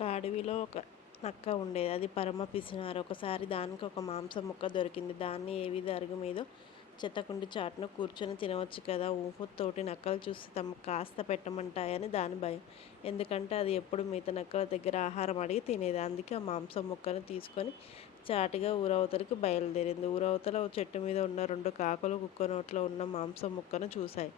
ఒక అడవిలో ఒక నక్క ఉండేది. అది పరమ పిసినారు. ఒకసారి దానికి ఒక మాంసం ముక్క దొరికింది. దాన్ని ఏ విధ అరుగు మీదో చెత్తకుండి చాటును కూర్చొని తినవచ్చు కదా. ఊహతోటి నక్కలు చూస్తే తమకు కాస్త పెట్టమంటాయని దాని భయం. ఎందుకంటే అది ఎప్పుడు మిగతా నక్కల దగ్గర ఆహారం అడిగి తినేది. అందుకే ఆ మాంసం ముక్కను తీసుకొని చాటుగా ఊరవతలకి బయలుదేరింది. ఊరవతల చెట్టు మీద ఉన్న రెండు కాకులు కుక్క నోట్లో ఉన్న మాంసం ముక్కను చూశాయి.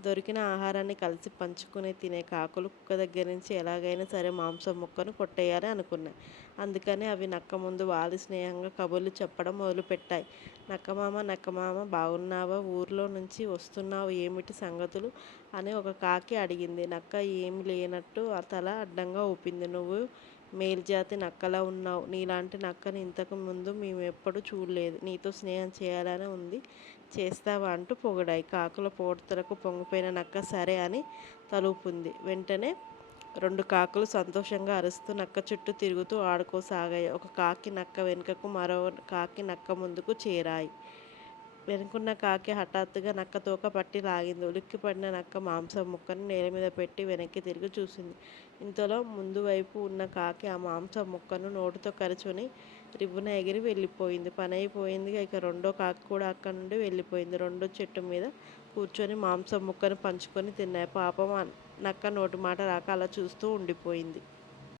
దొరికిన ఆహారాన్ని కలిసి పంచుకుని తినే కాకులు కుక్క దగ్గర నుంచి ఎలాగైనా సరే మాంసం ముక్కను కొట్టేయాలి అనుకున్నాయి. అందుకని అవి నక్క ముందు వాలి స్నేహంగా కబుర్లు చెప్పడం మొదలుపెట్టాయి. నక్కమామ నక్కమామ బాగున్నావా? ఊర్లో నుంచి వస్తున్నావు ఏమిటి సంగతులు? అని ఒక కాకి అడిగింది. నక్క ఏమి లేనట్టు ఆ తల అడ్డంగా ఊపింది. నువ్వు మేల్జాతి నక్కలా ఉన్నావు. నీలాంటి నక్కని ఇంతకు ముందు మేము ఎప్పుడు చూడలేదు. నీతో స్నేహం చేయాలని ఉంది. చేస్తావా అంటూ పొగిడాయి. కాకుల పోటుతలకు పొంగిపోయిన నక్క సరే అని తలుపుంది. వెంటనే రెండు కాకులు సంతోషంగా అరుస్తూ నక్క చుట్టూ తిరుగుతూ ఆడుకోసాగాయి. ఒక కాకి నక్క వెనుకకు మరో కాకి నక్క ముందుకు చేరాయి. వెనుకున్న కాకి హఠాత్తుగా నక్క తోక పట్టి లాగింది. ఉలిక్కిపడిన నక్క మాంసం ముక్కను నేల మీద పెట్టి వెనక్కి తిరిగి చూసింది. ఇంతలో ముందు వైపు ఉన్న కాకి ఆ మాంసం ముక్కను నోటితో కరుచుని రిబ్బున ఎగిరి వెళ్ళిపోయింది. పని అయిపోయింది. ఇక రెండో కాకి కూడా అక్కడి నుండి వెళ్ళిపోయింది. రెండో చెట్టు మీద కూర్చొని మాంసం ముక్కను పంచుకొని తిన్నాయి. పాపం నక్క నోటి మాట రాక అలా చూస్తూ ఉండిపోయింది.